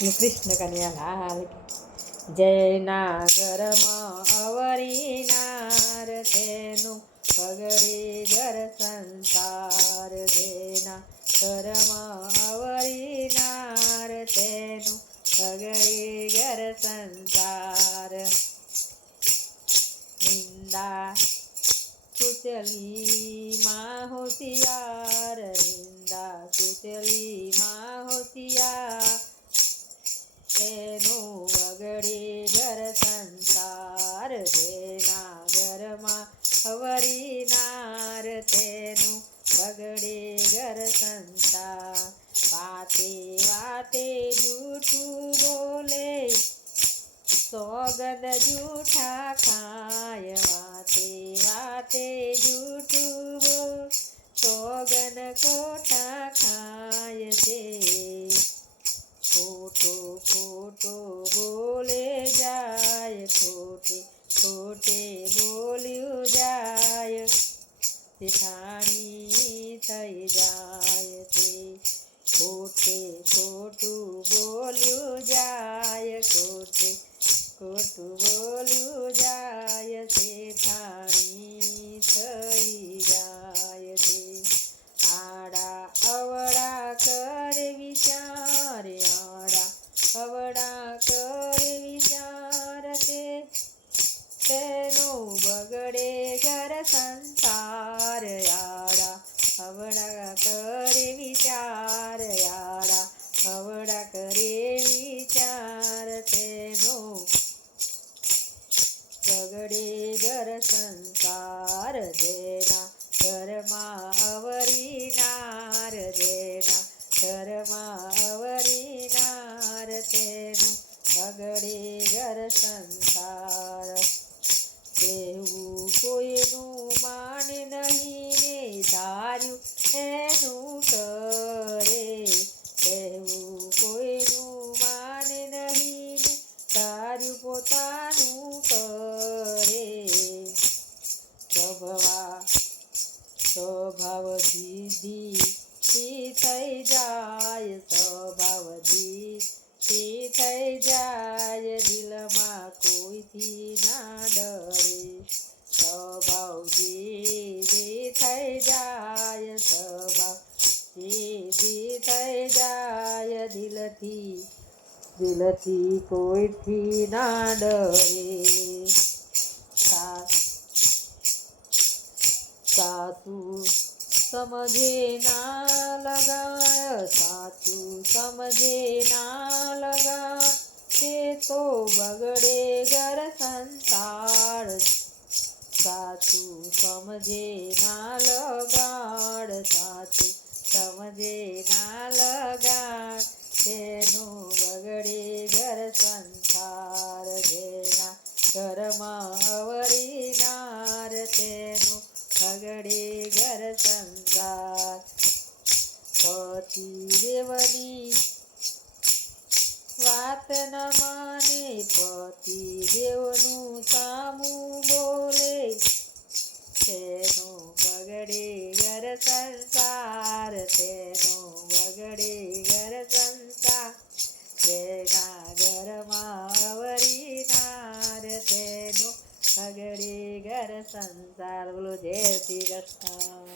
કૃષ્ણ કન્યા લાલ જયના ઘરમાં અવરી નાર તેનું પગડી ઘર સંસાર જેના ઘરમાં અવરી નાર તેનું પગડી ઘર સંસાર નિંદા કુચલીમાં હોશિયાર નિંદા કુચલીમાં હોશિયાર તેનું બગડી ઘર સંસાર જેના ઘરમાં અવરી નાર તેનું બગડી ઘર સંસાર વાતે વાતે જૂઠું બોલે સોગંદ જૂઠા ખાય વાતે વાતે જૂઠું બોલ સોગંદ ખોટા ખાય છે ખોટો ખોટો બોલે જાય ખોટે ખોટે બોલ્યું જાય જેઠાણી થઈ જાય તે ખોટે ખોટું બોલ્યું જાય ખોટે ખોટું બોલ્યું જાય જેઠાણી થઈ જાય તે આડા અવડા કરે વિચારે આડા અવડા કરે વિચાર તેનું બગડે ઘર સંસાર આડા અવડા કરે વિચાર આડા અવડા કરે વિચાર તેનું બગડે ઘર સંસાર જેના ઘરમાં અવરી નાર જેના ઘરમાં અવરી નાર તેનું બગડે ઘર સંસાર એવું કોઈનું માને નહીં ને ધાર્યું એનું કરે એવું કોઈનું માને નહીં ને ધાર્યું પોતાનું કરે સ્વભાવ દીદી થઈ જાય સ્વભાવ દીદી થઈ જાય દિલમાં કોઈથી ના ડરે સ્વભાવ દીદી થઈ જાય સ્વભાવ દીદી થઈ જાય દિલથી કોઈથી ના ડરે સાસુ સમજે ના લગાય સાસુ સમજે ના લગાય તે તો બગડે ઘર સંસાર સાસુ સમજે ના લગાડ સાસુ સમજે ના લગાડ તેનું બગડે ઘર સંસાર જેના ઘરમાં અવરી નાર તેનું બગડે ઘર સંસાર પતિ દેવની વાત ન માને પતિ દેવનું સામું બોલે તેનું બગડે ઘર સંસાર તેનું બગડે ઘર સંસાર તેના ઘરમાં અવરી નાર તેનું બગડે ઘર સંસાર બોલો જય શ્રી કૃષ્ણ.